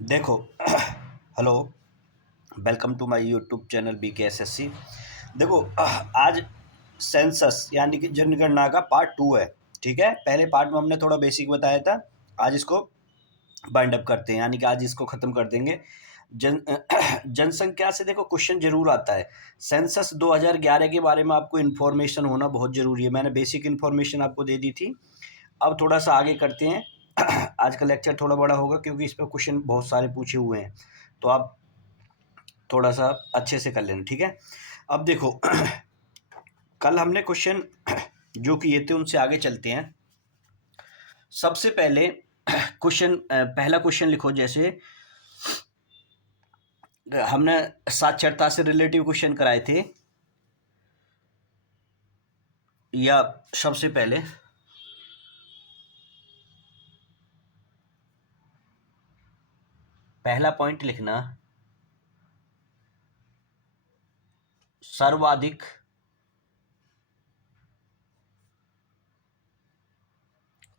देखो hello, welcome to my YouTube channel BKSSC। देखो आज सेंसस यानी कि जनगणना का पार्ट 2 है। ठीक है, पहले पार्ट में हमने थोड़ा बेसिक बताया था। आज इसको बाइंड अप करते हैं, यानी कि आज इसको ख़त्म कर देंगे। जन जनसंख्या से देखो क्वेश्चन जरूर आता है। सेंसस 2011 के बारे में आपको इन्फॉर्मेशन होना बहुत ज़रूरी है। मैंने बेसिक इन्फॉर्मेशन आपको दे दी थी। अब थोड़ा सा आगे करते हैं। आज का लेक्चर थोड़ा बड़ा होगा क्योंकि इस पर क्वेश्चन बहुत सारे पूछे हुए हैं, तो आप थोड़ा सा अच्छे से कर लेना। ठीक है, अब देखो कल हमने क्वेश्चन जो किए थे उनसे आगे चलते हैं। सबसे पहले क्वेश्चन पहला क्वेश्चन लिखो। जैसे हमने साक्षरता से रिलेटिव क्वेश्चन कराए थे, या सबसे पहले पहला पॉइंट लिखना, सर्वाधिक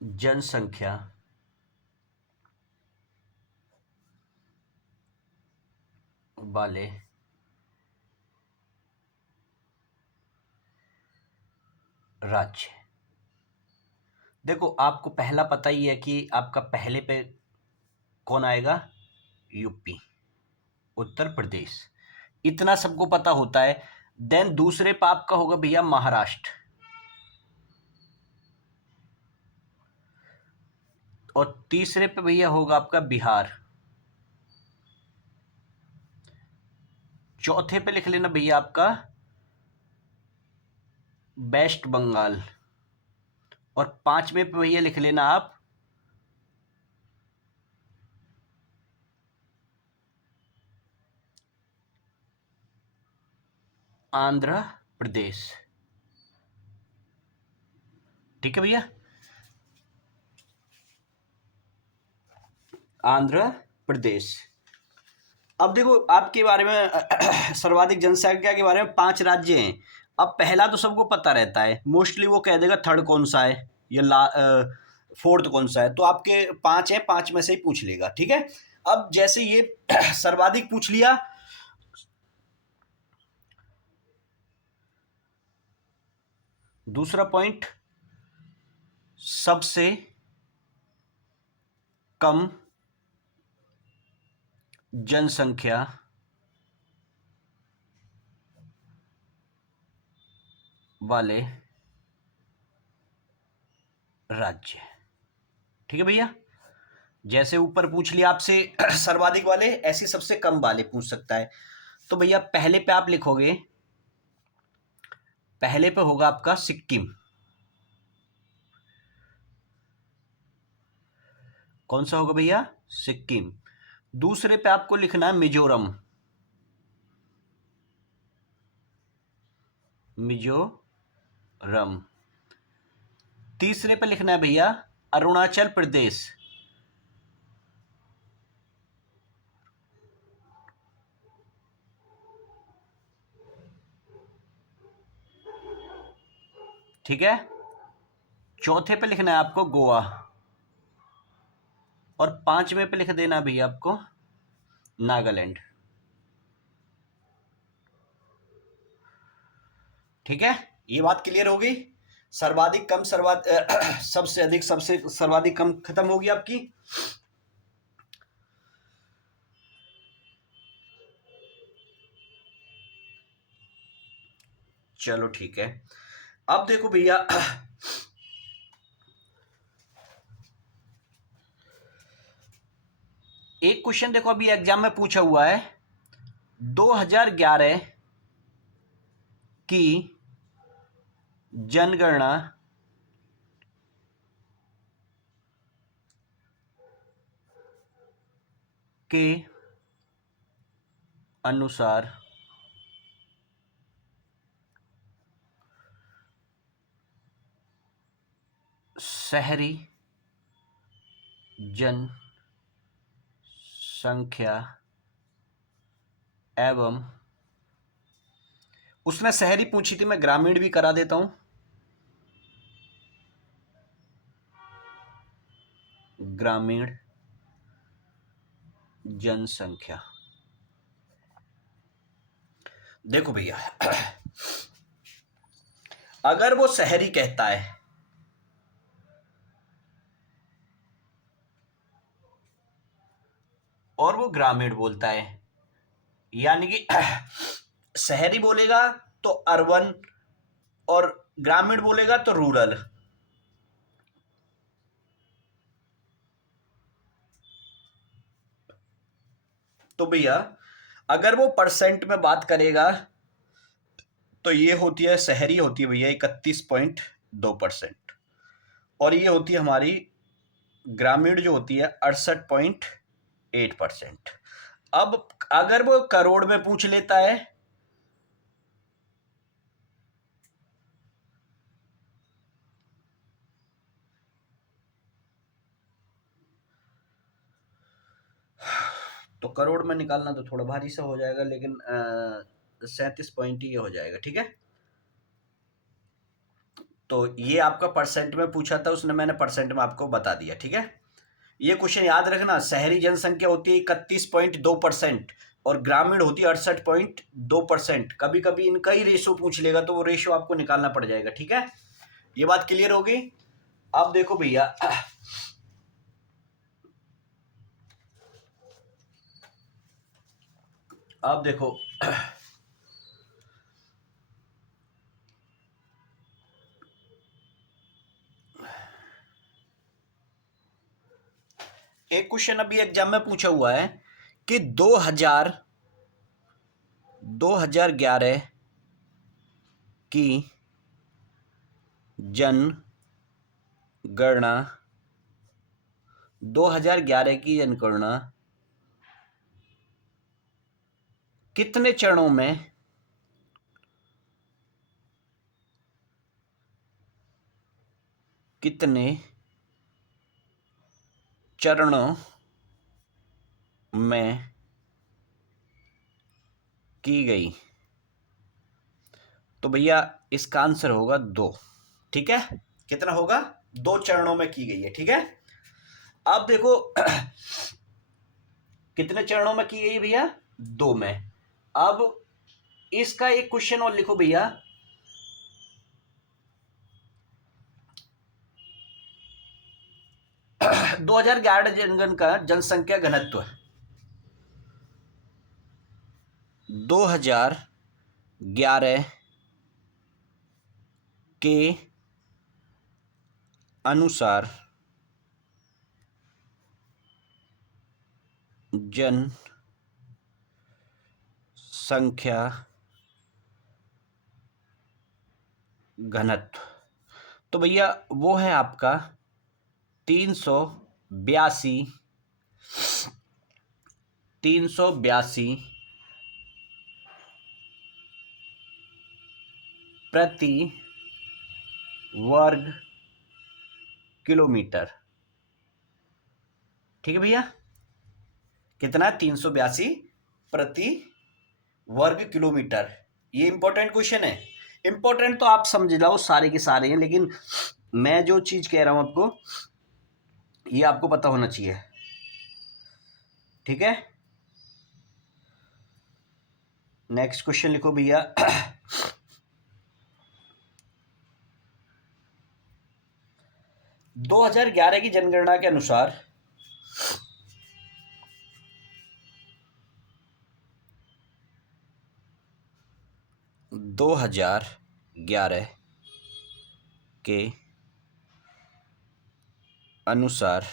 जनसंख्या वाले राज्य। देखो आपको पहला पता ही है कि आपका पहले पे कौन आएगा, यूपी, उत्तर प्रदेश, इतना सबको पता होता है। देन दूसरे पे आपका होगा भैया महाराष्ट्र, और तीसरे पे भैया होगा आपका बिहार। चौथे पे लिख लेना भैया आपका वेस्ट बंगाल, और पांचवें पे भैया लिख लेना आप आंध्र प्रदेश। ठीक है भैया, आंध्र प्रदेश। अब देखो आपके बारे में सर्वाधिक जनसंख्या के बारे में 5 राज्य हैं। अब पहला तो सबको पता रहता है, मोस्टली वो कह देगा थर्ड कौन सा है या फोर्थ कौन सा है। तो आपके 5 हैं, 5 में से ही पूछ लेगा। ठीक है, अब जैसे ये सर्वाधिक पूछ लिया, दूसरा पॉइंट सबसे कम जनसंख्या वाले राज्य। ठीक है भैया, जैसे ऊपर पूछ लिया आपसे सर्वाधिक वाले, ऐसे सबसे कम वाले पूछ सकता है। तो भैया पहले पे आप लिखोगे, पहले पे होगा आपका सिक्किम। कौन सा होगा भैया, सिक्किम। दूसरे पे आपको लिखना है मिजोरम, मिजोरम। तीसरे पे लिखना है भैया अरुणाचल प्रदेश। ठीक है, चौथे पे लिखना है आपको गोवा, और पांचवें पे लिख देना भैया आपको नागालैंड। ठीक है, ये बात क्लियर हो गई। सर्वाधिक कम सबसे अधिक सबसे सर्वाधिक कम खत्म होगी आपकी। चलो ठीक है, अब देखो भैया एक क्वेश्चन देखो अभी एग्जाम में पूछा हुआ है। 2011 की जनगणना के अनुसार शहरी जनसंख्या एवं, उसने शहरी पूछी थी, मैं ग्रामीण भी करा देता हूं। ग्रामीण जनसंख्या। देखो भैया, अगर वो शहरी कहता है और वो ग्रामीण बोलता है, यानी कि शहरी बोलेगा तो अर्बन और ग्रामीण बोलेगा तो रूरल। तो भैया अगर वो परसेंट में बात करेगा तो ये होती है, शहरी होती है भैया 31.2%, और ये होती है हमारी ग्रामीण जो होती है 68.8%। अब अगर वो करोड़ में पूछ लेता है तो करोड़ में निकालना तो थोड़ा भारी सा हो जाएगा, लेकिन 37 पॉइंट ये हो जाएगा, ठीक है। तो ये आपका परसेंट में पूछा था उसने, मैंने परसेंट में आपको बता दिया, ठीक है। ये क्वेश्चन याद रखना, शहरी जनसंख्या होती है 31.2% और ग्रामीण होती है 68.2%। कभी कभी इनका ही रेशो पूछ लेगा तो वो रेशो आपको निकालना पड़ जाएगा, ठीक है। ये बात क्लियर होगी। अब देखो भैया, अब देखो एक क्वेश्चन अभी एग्जाम में पूछा हुआ है कि 2011 की जनगणना 2011 की जनगणना कितने चरणों में कितने चरणों में की गई। तो भैया इसका आंसर होगा 2, ठीक है। कितना होगा? 2 चरणों में की गई है, ठीक है। अब देखो कितने चरणों में की गई भैया? 2 में। अब इसका एक क्वेश्चन और लिखो भैया, 2011 जनगणना का जनसंख्या घनत्व 2011 के अनुसार जनसंख्या घनत्व, तो भैया वो है आपका 382 प्रति वर्ग किलोमीटर, ठीक है भैया। कितना? 382 प्रति वर्ग किलोमीटर। ये इंपॉर्टेंट क्वेश्चन है। इंपॉर्टेंट तो आप समझ लो सारे के सारे हैं, लेकिन मैं जो चीज कह रहा हूं आपको ये आपको पता होना चाहिए, ठीक है। नेक्स्ट क्वेश्चन लिखो भैया, 2011 की जनगणना के अनुसार 2011 के अनुसार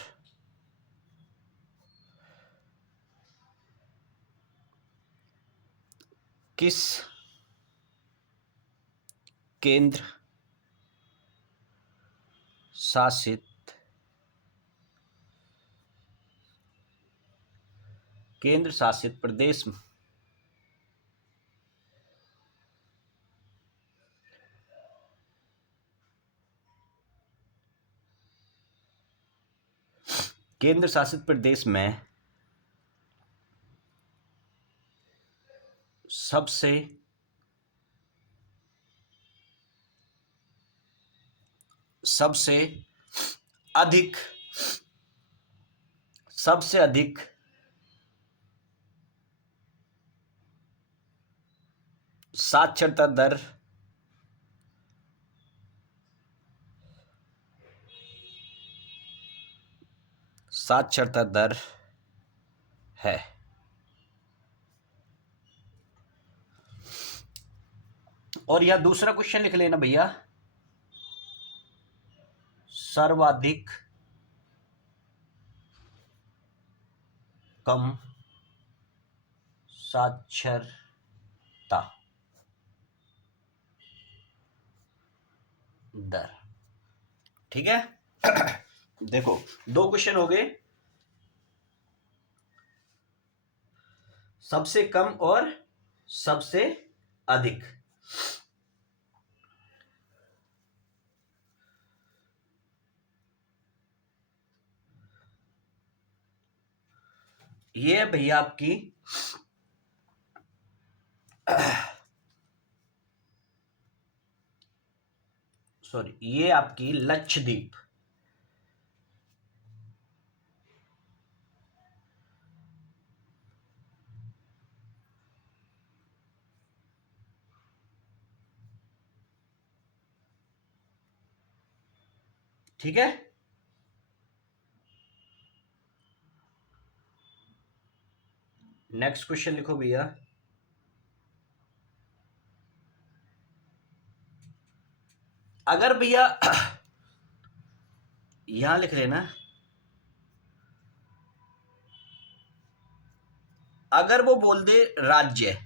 किस केंद्र शासित प्रदेश केंद्र शासित प्रदेश में सबसे अधिक साक्षरता दर साक्षरता दर है। और यह दूसरा क्वेश्चन लिख लेना भैया, सर्वाधिक कम साक्षरता दर। ठीक है। देखो, दो क्वेश्चन हो गए, सबसे कम और सबसे अधिक। ये है भैया आपकी सॉरी, ये आपकी लक्षद्वीप। ठीक है। नेक्स्ट क्वेश्चन लिखो भैया, अगर भैया यहां लिख लेना, अगर वो बोल दे राज्य,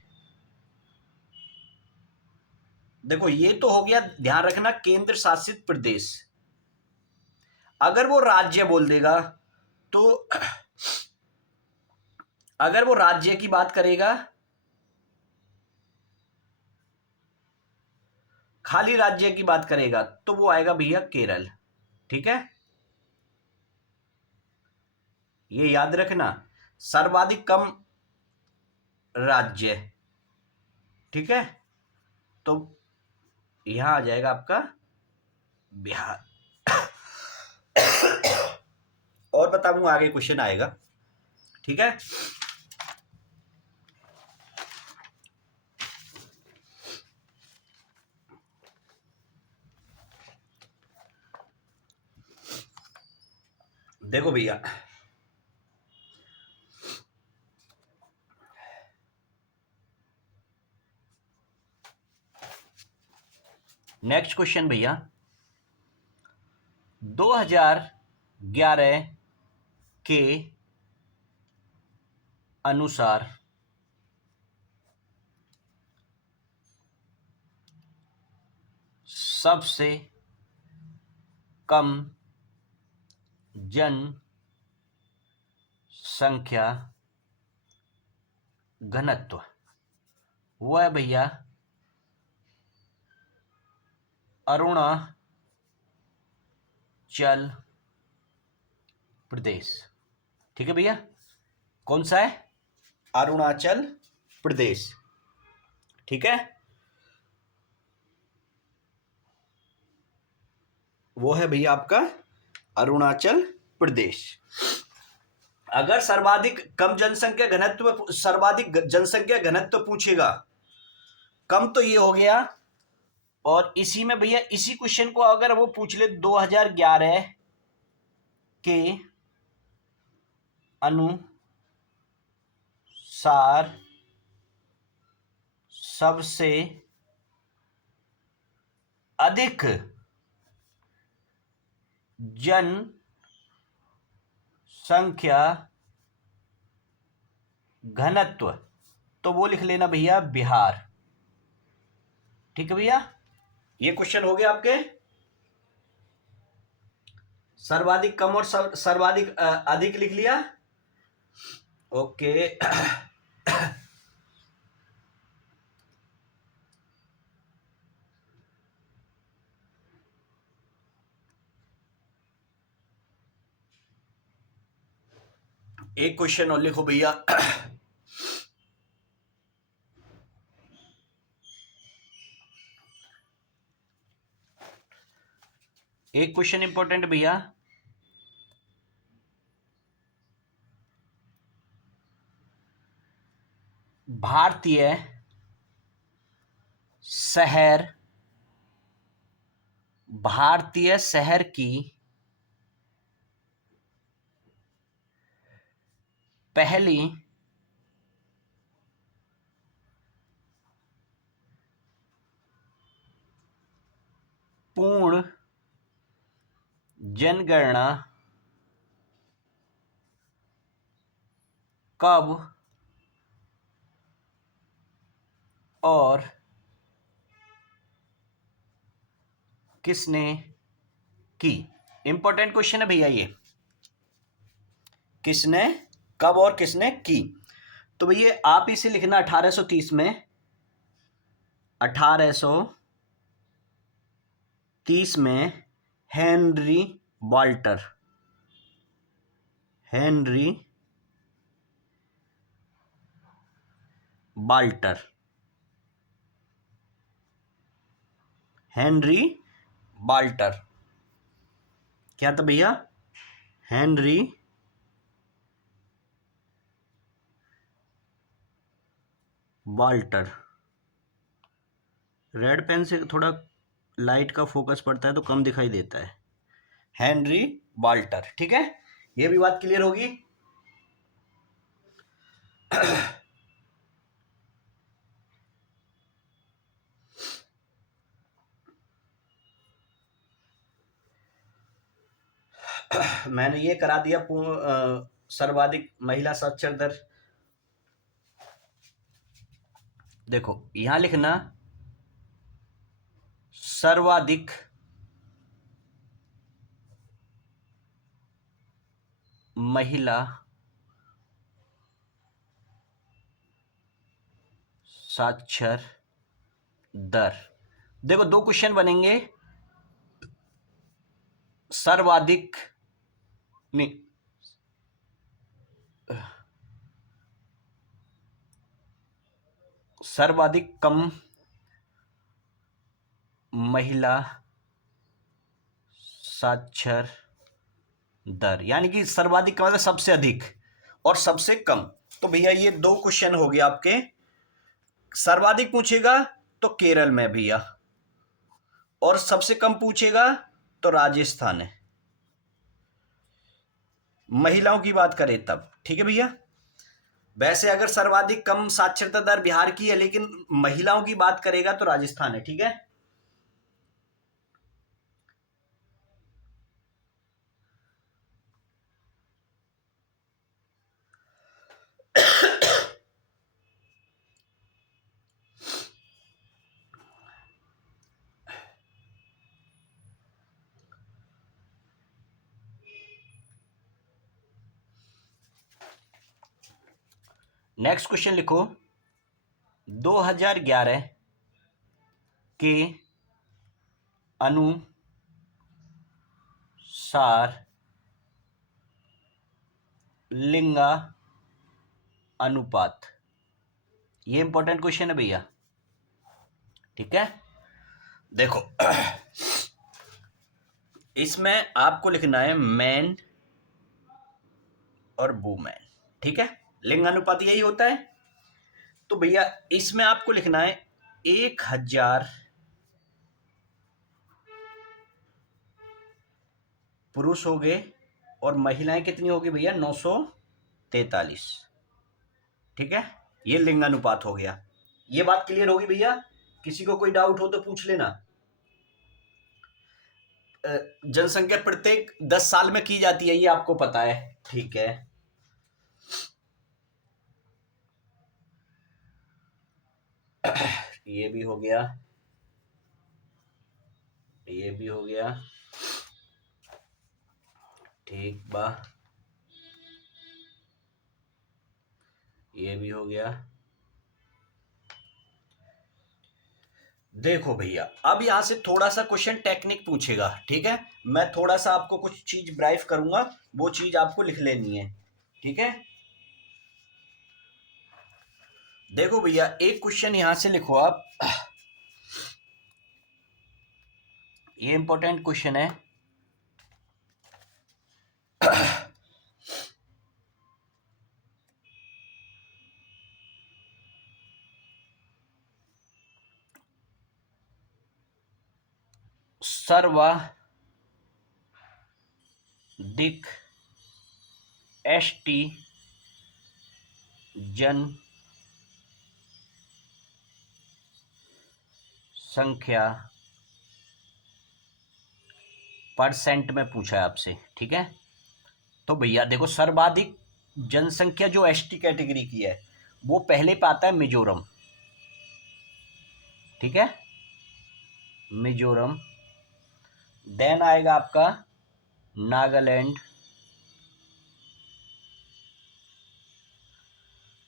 देखो ये तो हो गया, ध्यान रखना केंद्र शासित प्रदेश। अगर वो राज्य बोल देगा तो अगर वो राज्य की बात करेगा, खाली राज्य की बात करेगा, तो वो आएगा भैया केरल। ठीक है, ये याद रखना, सर्वाधिक कम राज्य। ठीक है, तो यहां आ जाएगा आपका बिहार। और बताऊंगा, आगे क्वेश्चन आएगा। ठीक है, देखो भैया, नेक्स्ट क्वेश्चन भैया, 2011 के अनुसार सबसे कम जनसंख्या घनत्व वो है भैया अरुणाचल प्रदेश। ठीक है भैया, कौन सा है? अरुणाचल प्रदेश। ठीक है, वो है भैया आपका अरुणाचल प्रदेश। अगर सर्वाधिक कम जनसंख्या घनत्व, सर्वाधिक जनसंख्या घनत्व पूछेगा, कम तो ये हो गया, और इसी में भैया इसी क्वेश्चन को अगर वो पूछ ले 2011 के अनुसार सबसे अधिक जनसंख्या घनत्व, तो वो लिख लेना भैया बिहार। ठीक है भैया, ये क्वेश्चन हो गया आपके, सर्वाधिक कम और सर्वाधिक अधिक लिख लिया। ओके। एक क्वेश्चन और लिखो भैया, एक क्वेश्चन इंपॉर्टेंट भैया, भारतीय शहर, भारतीय शहर की पहली पूर्ण जनगणना कब और किसने की? इंपॉर्टेंट क्वेश्चन है भैया ये, किसने, कब और किसने की। तो भैया आप इसे लिखना 1830 में, 1830 में Henry Walter, Henry Walter, Henry Walter, क्या था भैया? Henry Walter. रेड पेन से थोड़ा लाइट का फोकस पड़ता है तो कम दिखाई देता है। हेनरी वाल्टर, ठीक है, ये भी बात क्लियर होगी। मैंने ये करा दिया सर्वाधिक महिला साक्षर दर। देखो यहां लिखना सर्वाधिक महिला साक्षर दर। देखो दो क्वेश्चन बनेंगे, सर्वाधिक नहीं, सर्वाधिक कम महिला साक्षर दर, यानी कि सर्वाधिक का मतलब सबसे अधिक और सबसे कम। तो भैया ये दो क्वेश्चन हो गए आपके। सर्वाधिक पूछेगा तो केरल में भैया, और सबसे कम पूछेगा तो राजस्थान है, महिलाओं की बात करें तब, ठीक है भैया। वैसे अगर सर्वाधिक कम साक्षरता दर बिहार की है, लेकिन महिलाओं की बात करेगा तो राजस्थान है, ठीक है। नेक्स्ट क्वेश्चन लिखो, 2011 के अनुसार लिंगा अनुपात, ये इंपॉर्टेंट क्वेश्चन है भैया, ठीक है। देखो इसमें आपको लिखना है मैन और वुमेन, ठीक है, लिंग अनुपात यही होता है। तो भैया इसमें आपको लिखना है 1000 पुरुष हो गए और महिलाएं कितनी होगी भैया? 943, ठीक है, ये लिंग अनुपात हो गया। ये बात क्लियर होगी भैया, किसी को कोई डाउट हो तो पूछ लेना। जनसंख्या प्रत्येक 10 साल में की जाती है, ये आपको पता है, ठीक है। ये भी हो गया, ये भी हो गया, ठीक बा, ये भी हो गया। देखो भैया अब यहां से थोड़ा सा क्वेश्चन टेक्निक पूछेगा, ठीक है, मैं थोड़ा सा आपको कुछ चीज ब्राइफ करूंगा, वो चीज आपको लिख लेनी है, ठीक है। देखो भैया एक क्वेश्चन यहां से लिखो आप, ये इंपॉर्टेंट क्वेश्चन है। सर्वाधिक एसटी जनसंख्या परसेंट में पूछा है आपसे, ठीक है। तो भैया देखो, सर्वाधिक जनसंख्या जो एसटी कैटेगरी की है वो पहले पे आता है मिजोरम, ठीक है, मिजोरम। देन आएगा आपका नागालैंड,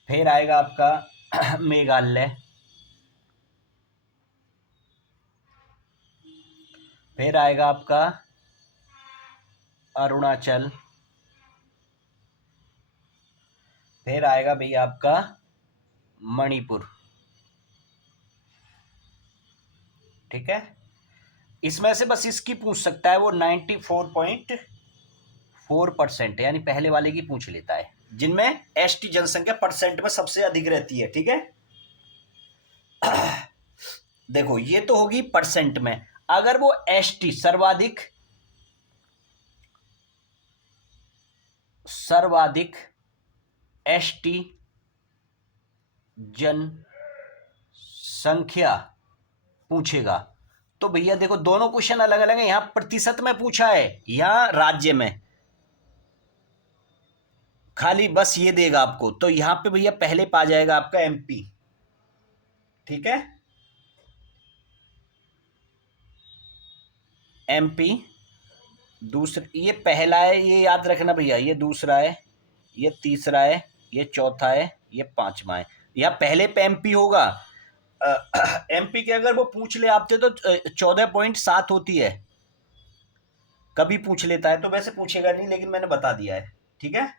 फिर आएगा आपका मेघालय, फिर आएगा आपका अरुणाचल, फिर आएगा भैया आपका मणिपुर, ठीक है। इसमें से बस इसकी पूछ सकता है वो 94.4% यानी पहले वाले की पूछ लेता है, जिनमें एसटी जनसंख्या परसेंट में सबसे अधिक रहती है, ठीक है। देखो ये तो होगी परसेंट में। अगर वो एसटी सर्वाधिक एसटी जनसंख्या पूछेगा तो भैया देखो दोनों क्वेश्चन अलग अलग है। यहां प्रतिशत में पूछा है, यहां राज्य में, खाली बस ये देगा आपको। तो यहां पे भैया पहले पा जाएगा आपका एमपी, ठीक है, एमपी। दूसरा ये पहला है, ये याद रखना भैया, ये दूसरा है, ये तीसरा है, ये चौथा है, ये पांचवा है। या पहले पे एमपी होगा। एमपी के अगर वो पूछ ले आपसे तो 14.7 होती है, कभी पूछ लेता है, तो वैसे पूछेगा नहीं, लेकिन मैंने बता दिया है, ठीक है।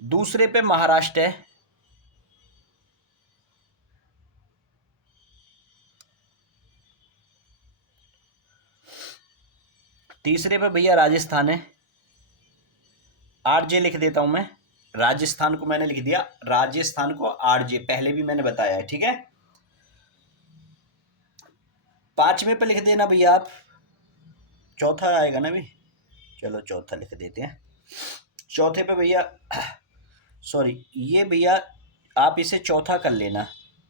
दूसरे पे महाराष्ट्र है, तीसरे पे भैया राजस्थान है। आरजे लिख देता हूं मैं, राजस्थान को मैंने लिख दिया, राजस्थान को आरजे, पहले भी मैंने बताया है, ठीक है। पांचवें पे लिख देना भैया आप, चौथा आएगा ना भी, चलो चौथा लिख देते हैं। चौथे पे भैया सॉरी, ये भैया आप इसे चौथा कर लेना,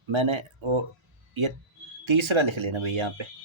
मैंने वो ये तीसरा लिख लेना भैया यहाँ पे।